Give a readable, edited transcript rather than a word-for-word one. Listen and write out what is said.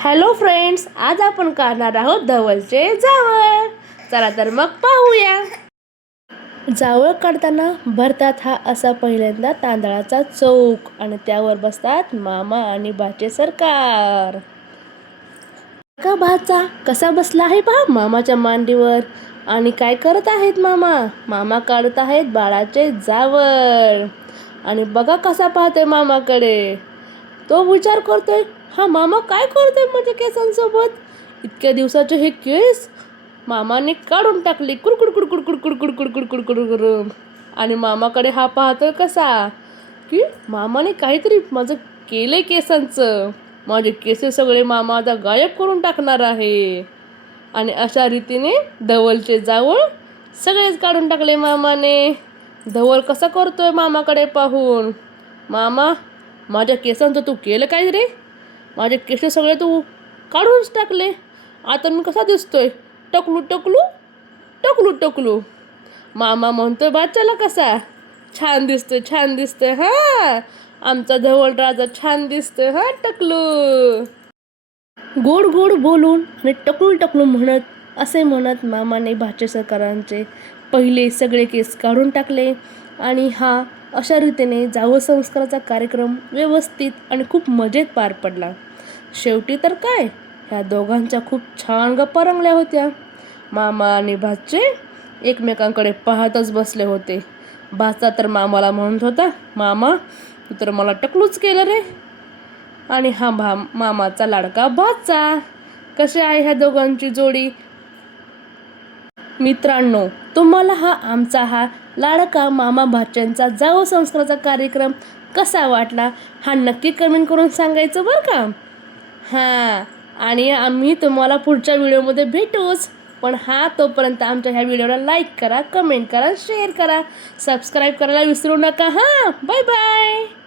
Hello friends, आज आपण करणार आहोत धवलचे जावळ. चला तर मग पाहूया. जावळ काढताना भरतात हा असा पहिल्यांदा तांदळाचा चौक आणि त्यावर बसतात मामा आणि बाचे सरकार. का भाचा कसा बसला आहे पहा मामाच्या मांडीवर. आणि काय करत आहेत मामा? मामा काढत आहेत बाळाचे जावळ. आणि बघा कसा पाहतोय मामाकडे. तो विचार करतोय, हा मामा काय करतोय माझ्या केसांसोबत? इतक्या दिवसाचे हे केस मामाने काढून टाकले कुडकुड कुडकुड कुडकुड कुडकुड कुडकुड कुडकुड. आणि मामाकडे हा पाहतोय कसा की मामाने काहीतरी माझं केलंय केसांचं. माझे केस सगळे मामा आता गायब करून टाकणार आहे. आणि अशा रीतीने धवलचे जावळ सगळेच काढून टाकले मामाने. धवल कसा करतोय मामाकडे पाहून, मामा माझ्या केसांचं तू केलं काय रे? माझे केस सगळे तू काढूनच टाकले. आता मी कसा दिसतोय? टकलू टकलू टकलू टकलू. मामा म्हणतोय बाच्याला कसा छान दिसतोय, छान दिसतोय. हा आमचा धवल राजा छान दिसतोय हा टकलू. गोड गोड बोलून आणि टकलू टकलू म्हणत असे म्हणत मामाने भाचे सरकारांचे पहिले सगळे केस काढून टाकले. आणि हा अशा रीतीने जावळ संस्काराचा कार्यक्रम व्यवस्थित आणि खूप मजेत पार पडला. शेवटी तर काय, ह्या दोघांच्या खूप छान गप्पा रंगल्या होत्या. मामा आणि भाचे एकमेकांकडे पाहतच बसले होते. भाचा तर मामाला म्हणत होता, मामा तू तर मला टकलूच केलं रे. आणि हा मामाचा लाडका भाचा. कशी आहे ह्या दोघांची जोडी? मित्रांनो, तुम्हाला आमचा लाडका मामा भाच्यांचा जावळ संस्काराचा कार्यक्रम कसा वाटला हा नक्की कमेंट करून सांगायचं बरं का. आणि आम्ही तुम्हाला पुढच्या व्हिडिओमध्ये भेटूच. पण तोपर्यंत आमच्या ह्या व्हिडिओला लाईक करा, कमेंट करा, शेअर करा, सबस्क्राईब करायला विसरू नका. Bye bye.